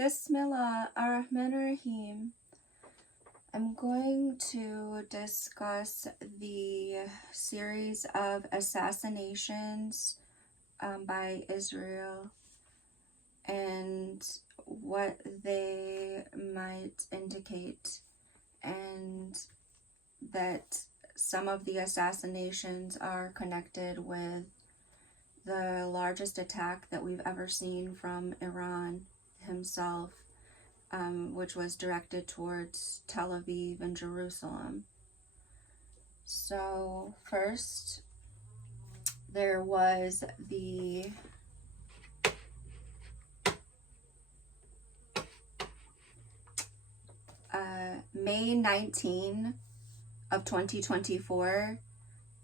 Bismillah ar-Rahman ar-Rahim. I'm going to discuss the series of assassinations by Israel and what they might indicate, and that some of the assassinations are connected with the largest attack that we've ever seen from Iran himself, which was directed towards Tel Aviv and Jerusalem. So first, there was the May 19 of 2024,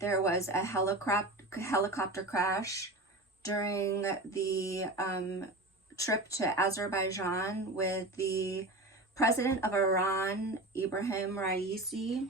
there was a helicopter crash during the trip to Azerbaijan with the president of Iran, Ibrahim Raisi.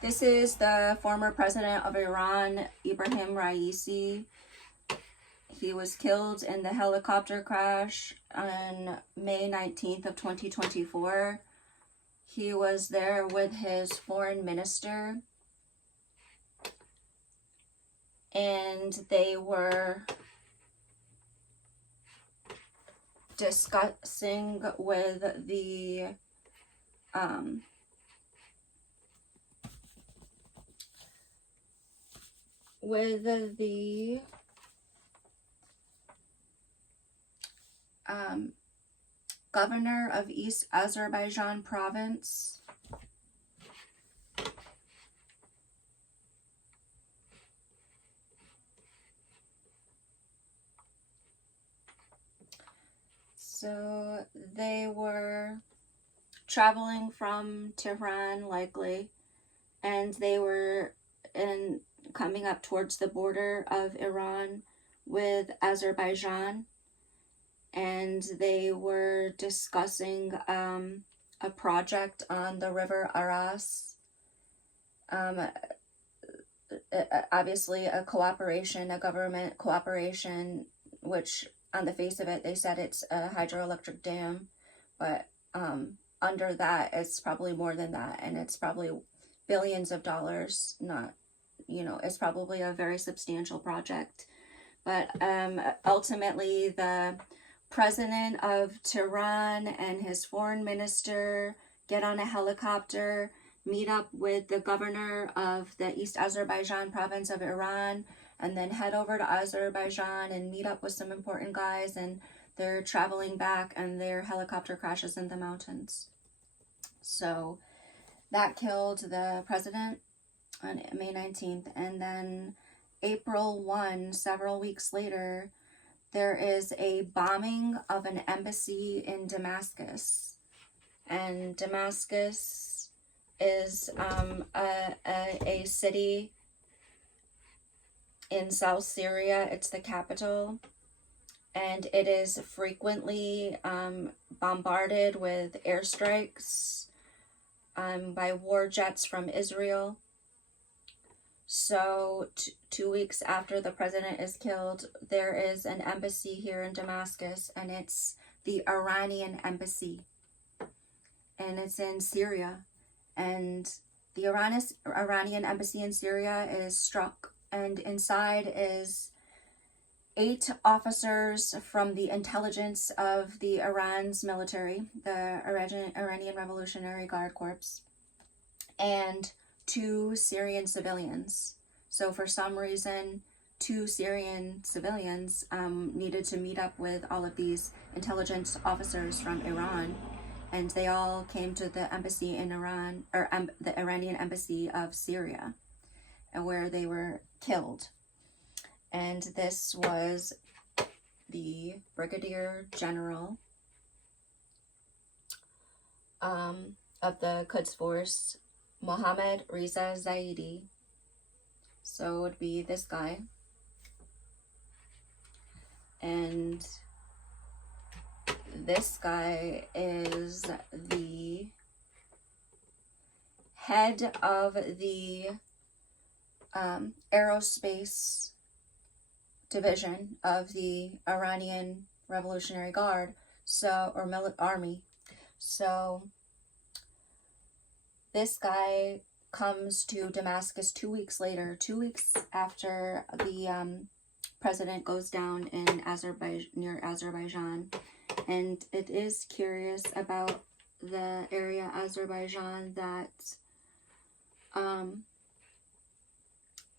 This is the former president of Iran, Ibrahim Raisi. He was killed in the helicopter crash on May 19th of 2024. He was there with his foreign minister, and they were discussing with the governor of East Azerbaijan province. So they were traveling from Tehran, likely, and they were coming up towards the border of Iran with Azerbaijan, and they were discussing a project on the river Aras. Obviously a government cooperation, which on the face of it, they said it's a hydroelectric dam, but under that, it's probably more than that, and it's probably billions of dollars, not, it's probably a very substantial project. But ultimately, the president of Tehran and his foreign minister get on a helicopter, meet up with the governor of the East Azerbaijan province of Iran, and then head over to Azerbaijan and meet up with some important guys, and they're traveling back and their helicopter crashes in the mountains. So that killed the president on May 19th, and then April 1, several weeks later, there is a bombing of an embassy in Damascus. And Damascus is a city in South Syria. It's the capital, and it is frequently bombarded with airstrikes by war jets from Israel. So 2 weeks after the president is killed, there is an embassy here in Damascus, and it's the Iranian embassy, and it's in Syria. And the Iranian embassy in Syria is struck, and inside is 8 officers from the intelligence of the Iran's military, the Iranian Revolutionary Guard Corps, and 2 Syrian civilians. So for some reason, 2 Syrian civilians needed to meet up with all of these intelligence officers from Iran, and they all came to the embassy in Iran, or the Iranian embassy of Syria, where they were killed. And this was the Brigadier General of the Quds Force, Mohammad Reza Zaidi. So it would be this guy. And this guy is the head of the aerospace division of the Iranian Revolutionary Guard, or army. So this guy comes to Damascus 2 weeks later, 2 weeks after the president goes down in near Azerbaijan. And it is curious about the area Azerbaijan that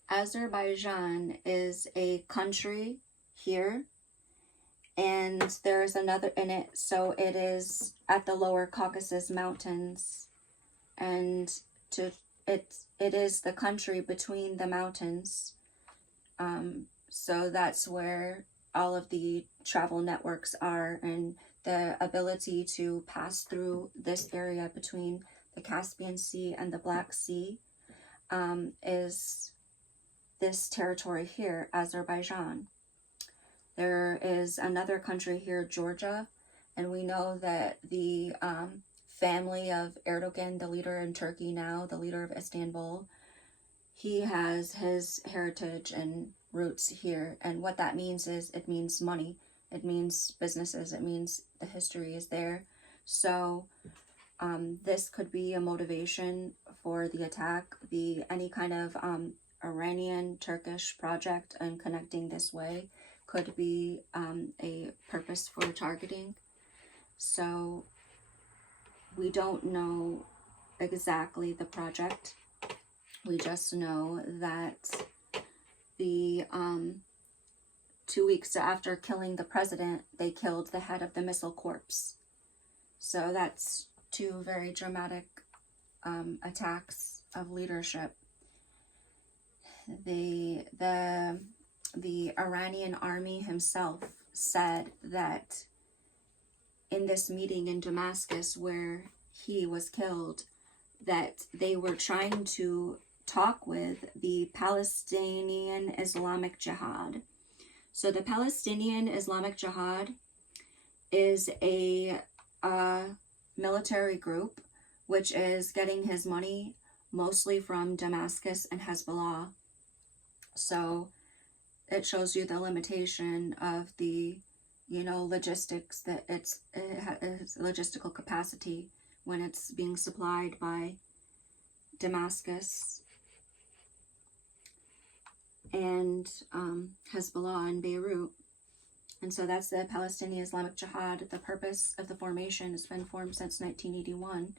Azerbaijan is a country here, and there's another in it, so it is at the lower Caucasus Mountains, and it is the country between the mountains. So that's where all of the travel networks are, and the ability to pass through this area between the Caspian Sea and the Black Sea is this territory here, Azerbaijan. There is another country here, Georgia, and we know that the family of Erdogan, the leader in Turkey now, the leader of Istanbul, he has his heritage and roots here. And what that means is, it means money, it means businesses, it means the history is there. So this could be a motivation for the attack, any kind of Iranian Turkish project, and connecting this way could be a purpose for targeting. So we don't know exactly the project. We just know that the 2 weeks after killing the president, they killed the head of the missile corps. So that's two very dramatic attacks of leadership. The Iranian army himself said that in this meeting in Damascus where he was killed, that they were trying to talk with the Palestinian Islamic Jihad. So the Palestinian Islamic Jihad is a military group which is getting his money mostly from Damascus and Hezbollah. So it shows you the limitation of the, logistics, that it's logistical capacity when it's being supplied by Damascus and Hezbollah in Beirut. And so that's the Palestinian Islamic Jihad. The purpose of the formation has been formed since 1981,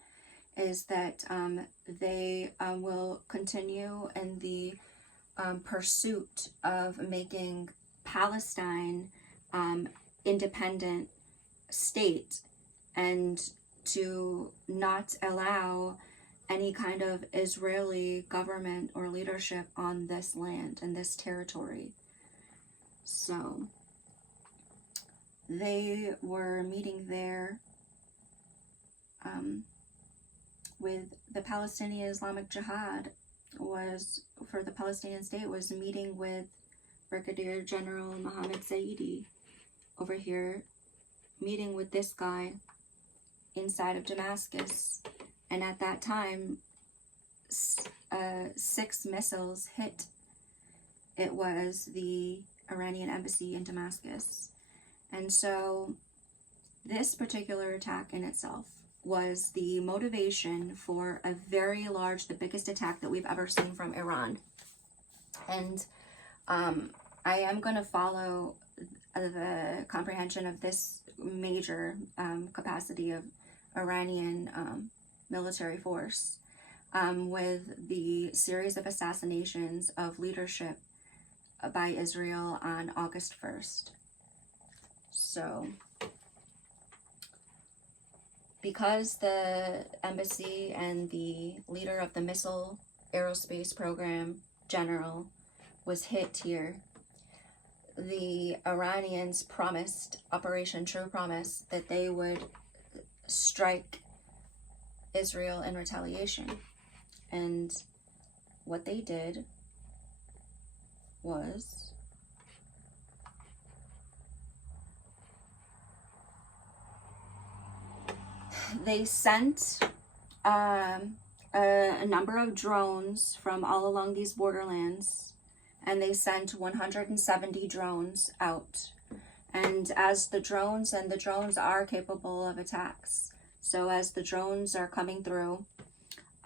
is that they will continue in the pursuit of making Palestine independent state, and to not allow any kind of Israeli government or leadership on this land and this territory. So they were meeting there with the Palestinian Islamic Jihad, was for the Palestinian state, was meeting with Brigadier General Mohammed Zaidi over here, meeting with this guy inside of Damascus. And at that time, 6 missiles hit. It was the Iranian embassy in Damascus. And so this particular attack in itself was the motivation for a very large, the biggest attack that we've ever seen from Iran. And I am going to follow the comprehension of this major capacity of Iranian military force with the series of assassinations of leadership by Israel on August 1st. So because the embassy and the leader of the missile aerospace program, general, was hit here, the Iranians promised, Operation True Promise, that they would strike Israel in retaliation. And what they did was they sent a number of drones from all along these borderlands, and they sent 170 drones out. And as the drones are capable of attacks. So as the drones are coming through,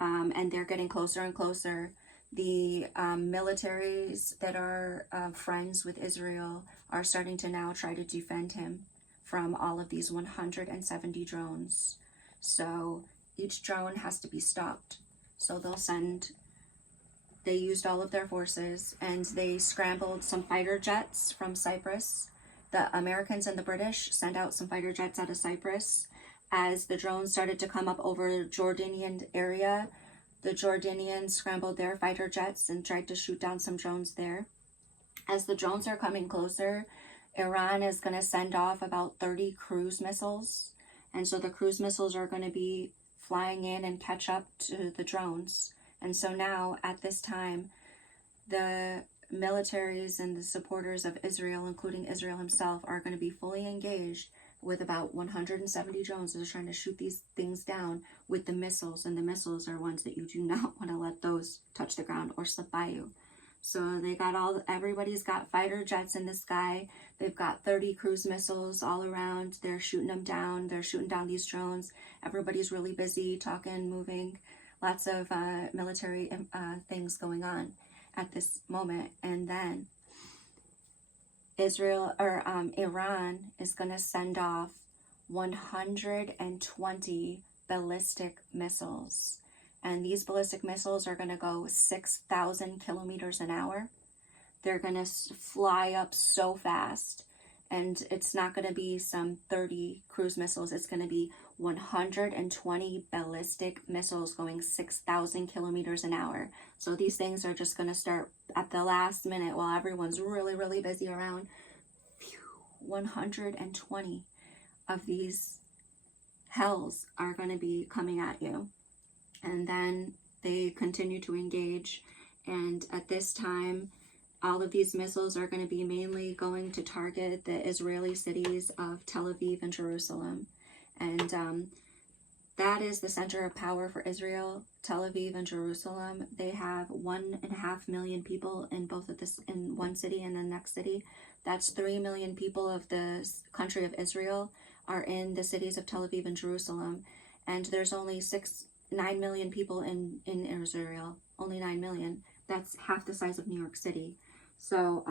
and they're getting closer and closer, the militaries that are friends with Israel are starting to now try to defend him from all of these 170 drones. So each drone has to be stopped. So they used all of their forces, and they scrambled some fighter jets from Cyprus. The Americans and the British sent out some fighter jets out of Cyprus. As the drones started to come up over Jordanian area, the Jordanians scrambled their fighter jets and tried to shoot down some drones there. As the drones are coming closer, Iran is going to send off about 30 cruise missiles. And so the cruise missiles are going to be flying in and catch up to the drones. And so now, at this time, the militaries and the supporters of Israel, including Israel himself, are going to be fully engaged with about 170 drones that are trying to shoot these things down with the missiles. And the missiles are ones that you do not want to let those touch the ground or slip by you. So they got everybody's got fighter jets in the sky. They've got 30 cruise missiles all around. They're shooting them down. They're shooting down these drones. Everybody's really busy, talking, moving. Lots of military things going on at this moment. And then Iran is going to send off 120 ballistic missiles. And these ballistic missiles are going to go 6,000 kilometers an hour. They're going to fly up so fast. And it's not going to be some 30 cruise missiles. It's going to be 120 ballistic missiles going 6,000 kilometers an hour. So these things are just going to start at the last minute while everyone's really, really busy around. 120 of these hells are going to be coming at you. And then they continue to engage. And at this time, all of these missiles are going to be mainly going to target the Israeli cities of Tel Aviv and Jerusalem. And that is the center of power for Israel, Tel Aviv and Jerusalem. They have 1.5 million people in in one city and the next city. That's 3 million people of the country of Israel are in the cities of Tel Aviv and Jerusalem. And there's only 9 million people in Israel, only 9 million. That's half the size of New York City. So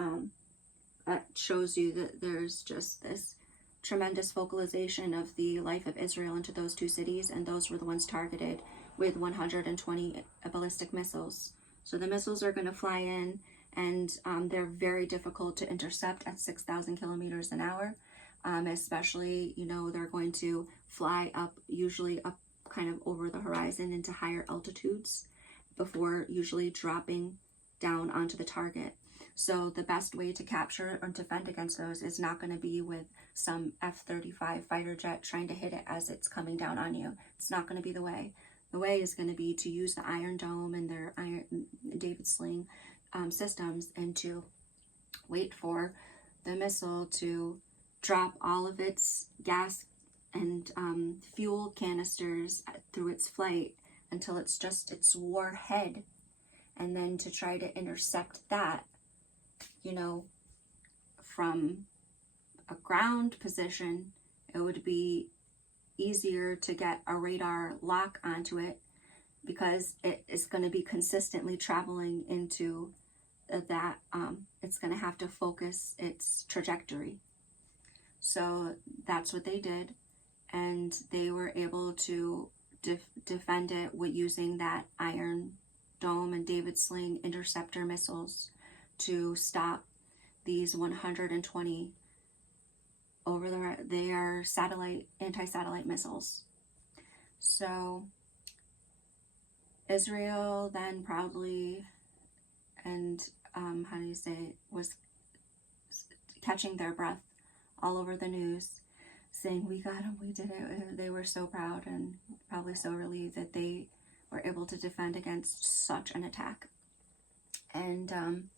that shows you that there's just this tremendous focalization of the life of Israel into those two cities, and those were the ones targeted with 120 ballistic missiles. So the missiles are going to fly in, and they're very difficult to intercept at 6,000 kilometers an hour. Especially, they're going to fly up, usually up kind of over the horizon into higher altitudes before usually dropping down onto the target. So the best way to capture or defend against those is not going to be with some F-35 fighter jet trying to hit it as it's coming down on you. It's not going to be the way. The way is going to be to use the Iron Dome and their David Sling systems, and to wait for the missile to drop all of its gas and fuel canisters through its flight until it's just its warhead, and then to try to intercept that, from a ground position. It would be easier to get a radar lock onto it because it is going to be consistently traveling into that. It's going to have to focus its trajectory. So that's what they did, and they were able to defend it with using that Iron Dome and David Sling interceptor missiles to stop these 120 they are anti-satellite missiles. So Israel then proudly and was catching their breath all over the news, saying, "We got them, we did it." They were so proud and probably so relieved that they were able to defend against such an attack. And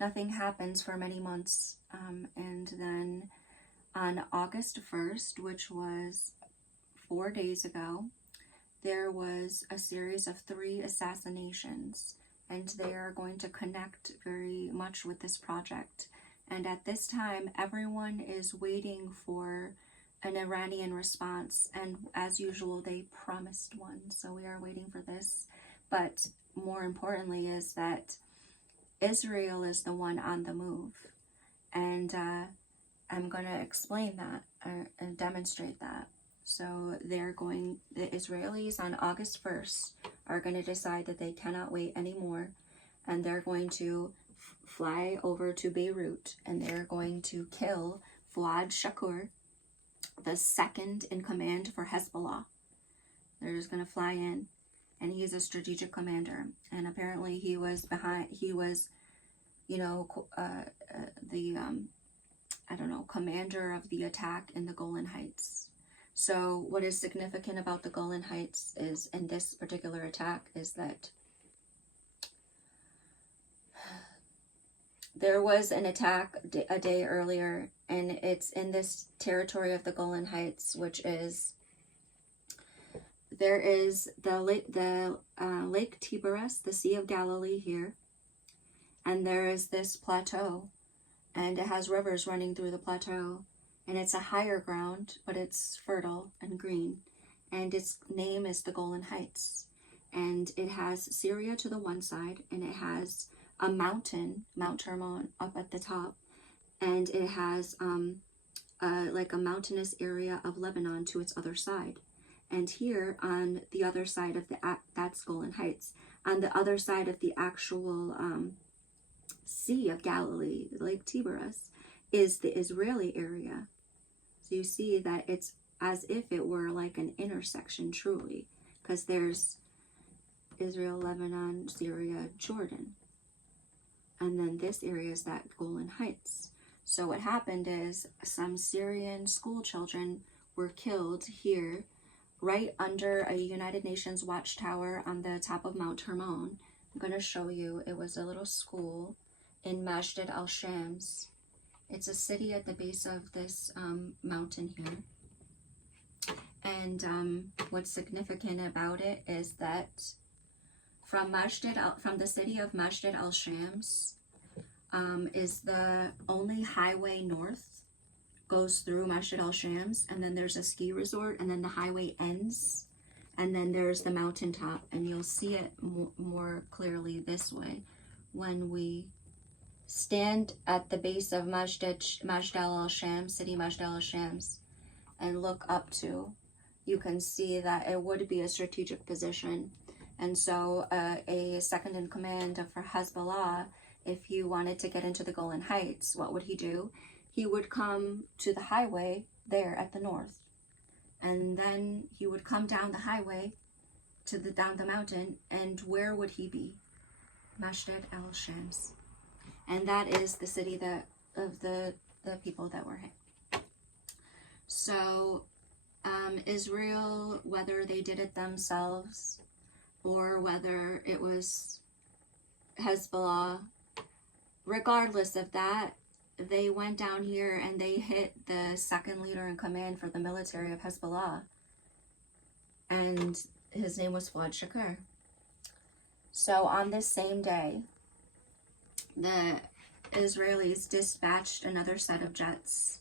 nothing happens for many months. And then on August 1st, which was 4 days ago, there was a series of 3 assassinations, and they are going to connect very much with this project. And at this time, everyone is waiting for an Iranian response, and as usual, they promised one, so we are waiting for this. But more importantly is that Israel is the one on the move, and I'm going to explain that and demonstrate that. So the Israelis on August 1st are going to decide that they cannot wait anymore, and they're going to fly over to Beirut, and they're going to kill Fuad Shakur, the second in command for Hezbollah. They're just going to fly in, and he's a strategic commander, and apparently he was, you know, commander of the attack in the Golan Heights. So what is significant about the Golan Heights is, in this particular attack, is that there was an attack a day earlier, and it's in this territory of the Golan Heights, which is, there is the Lake Tiberias, the Sea of Galilee here, and there is this plateau, and it has rivers running through the plateau, and it's a higher ground, but it's fertile and green, and its name is the Golan Heights, and it has Syria to the one side, and it has a mountain, Mount Hermon, up at the top, and it has like a mountainous area of Lebanon to its other side. And here on the other side of that's Golan Heights, on the other side of the actual Sea of Galilee, Lake Tiberias, is the Israeli area. So you see that it's as if it were like an intersection truly, because there's Israel, Lebanon, Syria, Jordan. And then this area is that Golan Heights. So what happened is some Syrian school children were killed here, right under a United Nations watchtower on the top of Mount Hermon. I'm going to show you. It was a little school in Masjid al-Shams. It's a city at the base of this mountain here. And what's significant about it is that from the city of Masjid al-Shams is the only highway north, goes through Masjid al-Shams, and then there's a ski resort, and then the highway ends, and then there's the mountaintop, and you'll see it more clearly this way when we stand at the base of Masjid al-Shams, city Masjid al-Shams, and look up to, you can see that it would be a strategic position. And so a second in command for Hezbollah, if you wanted to get into the Golan Heights, what would he do? He would come to the highway there at the north, and then he would come down the highway to down the mountain, and where would he be? Masjid al-Shams. And that is the city of the people that were hit. So Israel, whether they did it themselves or whether it was Hezbollah, regardless of that, they went down here and they hit the second leader in command for the military of Hezbollah, and his name was Fuad Shakur. So on this same day, the Israelis dispatched another set of jets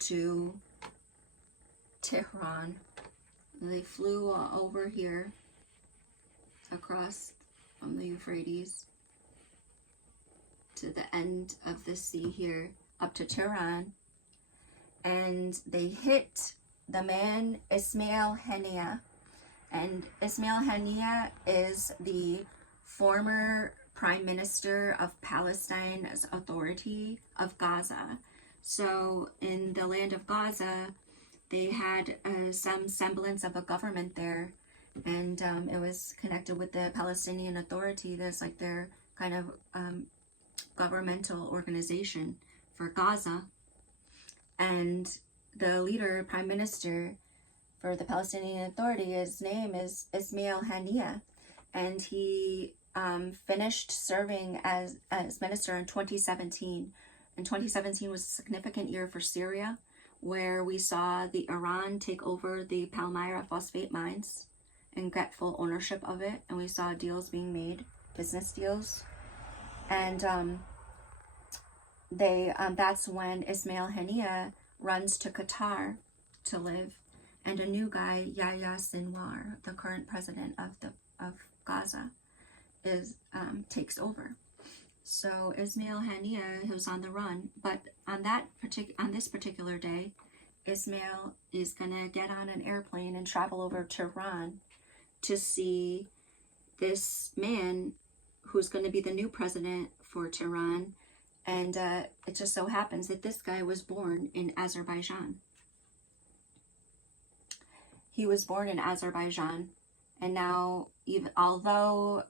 to Tehran. They flew over here across from the Euphrates to the end of the sea here up to Tehran, and they hit the man Ismail Haniyeh. And Ismail Haniyeh is the former Prime Minister of Palestine's Authority of Gaza. So in the land of Gaza, they had some semblance of a government there, and it was connected with the Palestinian Authority. That's like their kind of governmental organization for Gaza. And the leader, Prime Minister for the Palestinian Authority, his name is Ismail Haniyeh, and he finished serving as minister in 2017. And 2017 was a significant year for Syria, where we saw the Iran take over the Palmyra phosphate mines and get full ownership of it, and we saw deals being made, business deals. And that's when Ismail Haniyeh runs to Qatar to live, and a new guy, Yahya Sinwar, the current president of Gaza, takes over. So Ismail Haniyeh, who's on the run, but on this particular day, Ismail is gonna get on an airplane and travel over to Iran to see this man who's going to be the new president for Tehran. And it just so happens that this guy was born in Azerbaijan. He was born in Azerbaijan, and now, although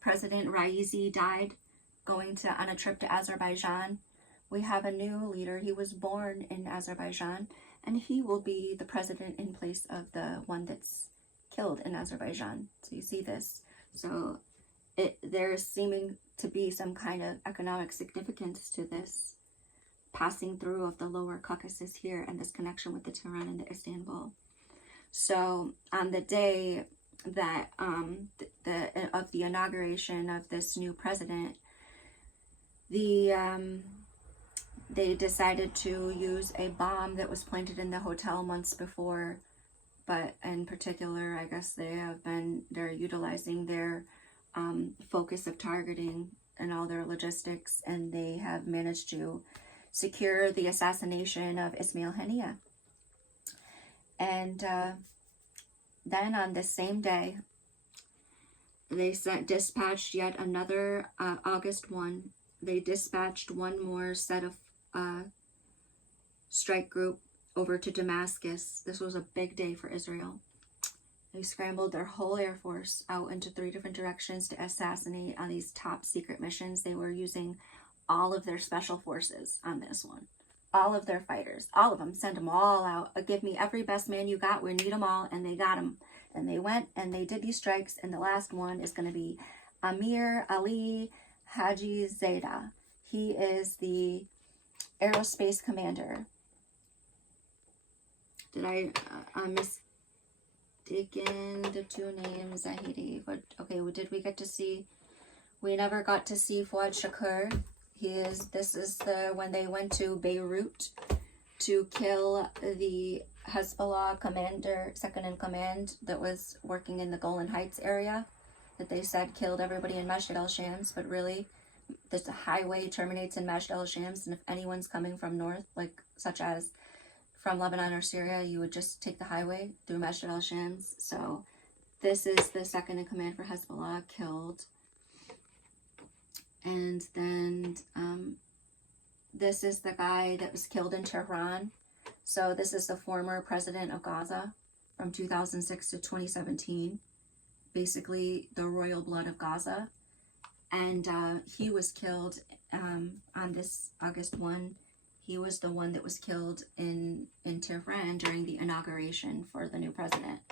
President Raisi died going on a trip to Azerbaijan, we have a new leader. He was born in Azerbaijan, and he will be the president in place of the one that's killed in Azerbaijan. So you see this. So there's seeming to be some kind of economic significance to this passing through of the lower Caucasus here, and this connection with the Tehran and the Istanbul. So on the day that of the inauguration of this new president, they decided to use a bomb that was planted in the hotel months before. But in particular, I guess they're utilizing their focus of targeting and all their logistics, and they have managed to secure the assassination of Ismail Haniyeh. And then on the same day, they dispatched yet another, August 1, they dispatched one more set of strike group over to Damascus. This was a big day for Israel. They scrambled their whole air force out into 3 different directions to assassinate on these top secret missions. They were using all of their special forces on this one. All of their fighters, all of them, send them all out. Give me every best man you got. We need them all. And they got them. And they went and they did these strikes. And the last one is going to be Amir Ali Haji Zada. He is the aerospace commander. Did I mistaken the 2 names? Zahidi. But okay, did we get to see? We never got to see Fuad Shakur. This is when they went to Beirut to kill the Hezbollah commander, second in command, that was working in the Golan Heights area, that they said killed everybody in Majd al-Shams, but really this highway terminates in Majd al-Shams, and if anyone's coming from north, like such as from Lebanon or Syria, you would just take the highway through Majd al-Shams. So this is the second in command for Hezbollah killed. And then this is the guy that was killed in Tehran. So this is the former president of Gaza from 2006 to 2017. Basically the royal blood of Gaza. And he was killed on this August 1. He was the one that was killed in Tehran during the inauguration for the new president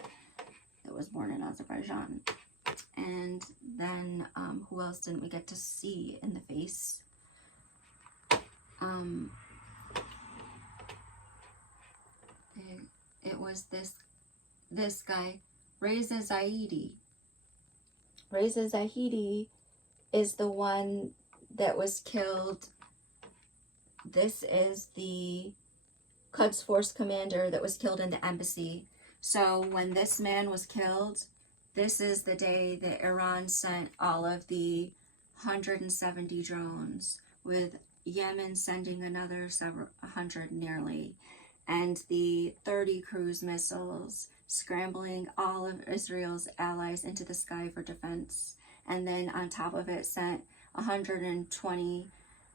that was born in Azerbaijan. And then, who else didn't we get to see in the face? It was this guy, Reza Zaidi. Reza Zahidi is the one that was killed. This is the Quds Force commander that was killed in the embassy. So when this man was killed, this is the day that Iran sent all of the 170 drones, with Yemen sending another 100 nearly, and the 30 cruise missiles, scrambling all of Israel's allies into the sky for defense. And then on top of it sent 120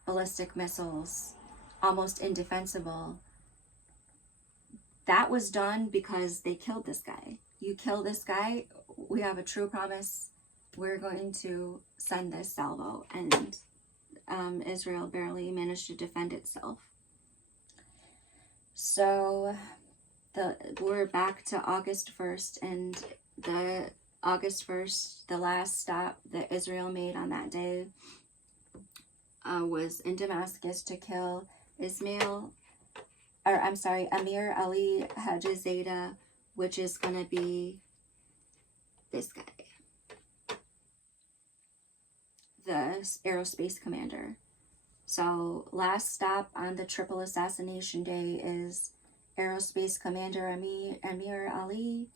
ballistic missiles, almost indefensible. That was done because they killed this guy. You kill this guy, we have a true promise. We're going to send this salvo. And Israel barely managed to defend itself. So we're back to August 1st, and the August 1st, the last stop that Israel made on that day was in Damascus to kill Ismail or I'm sorry, Amir Ali Hajizada, which is going to be this guy, the aerospace commander. So last stop on the triple assassination day is aerospace commander Amir Ali,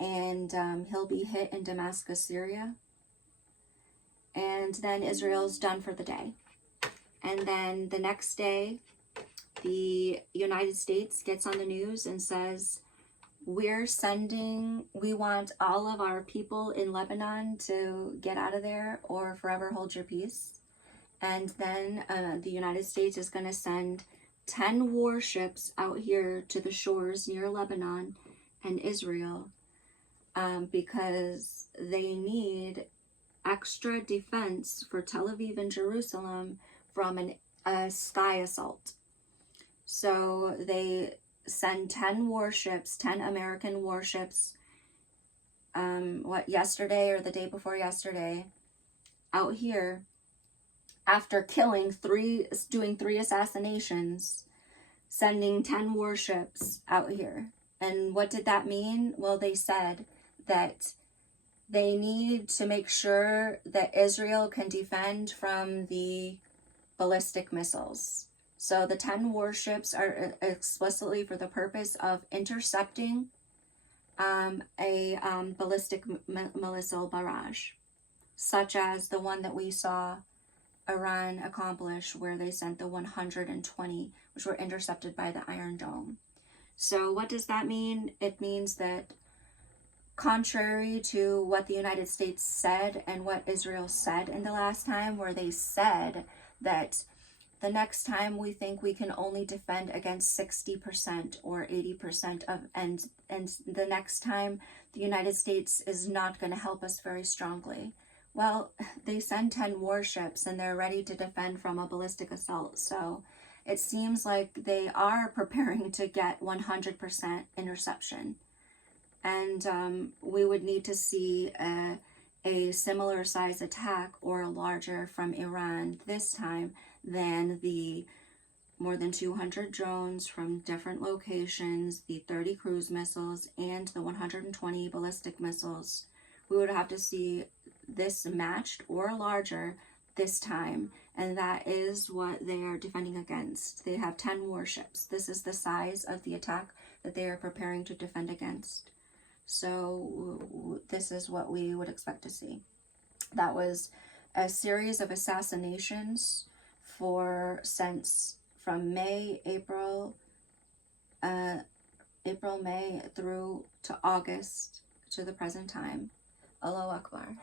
and he'll be hit in Damascus, Syria. And then Israel's done for the day. And then the next day, the United States gets on the news and says, we want all of our people in Lebanon to get out of there or forever hold your peace. And then the United States is going to send 10 warships out here to the shores near Lebanon and Israel because they need extra defense for Tel Aviv and Jerusalem from a sky assault. So they send 10 warships, 10 American warships, yesterday or the day before yesterday, out here after doing three assassinations, sending 10 warships out here. And what did that mean? Well, they said that they need to make sure that Israel can defend from the ballistic missiles. So the 10 warships are explicitly for the purpose of intercepting a ballistic missile barrage, such as the one that we saw Iran accomplish, where they sent the 120, which were intercepted by the Iron Dome. So what does that mean? It means that contrary to what the United States said and what Israel said in the last time, where they said that the next time we think we can only defend against 60% or 80% of, and the next time the United States is not going to help us very strongly. Well, they send 10 warships and they're ready to defend from a ballistic assault. So it seems like they are preparing to get 100% interception. And we would need to see a similar size attack or larger from Iran this time than the more than 200 drones from different locations, the 30 cruise missiles, and the 120 ballistic missiles. We would have to see this matched or larger this time, and that is what they are defending against. They have 10 warships. This is the size of the attack that they are preparing to defend against. So this is what we would expect to see. That was a series of assassinations from April, May through to August to the present time. Allahu Akbar.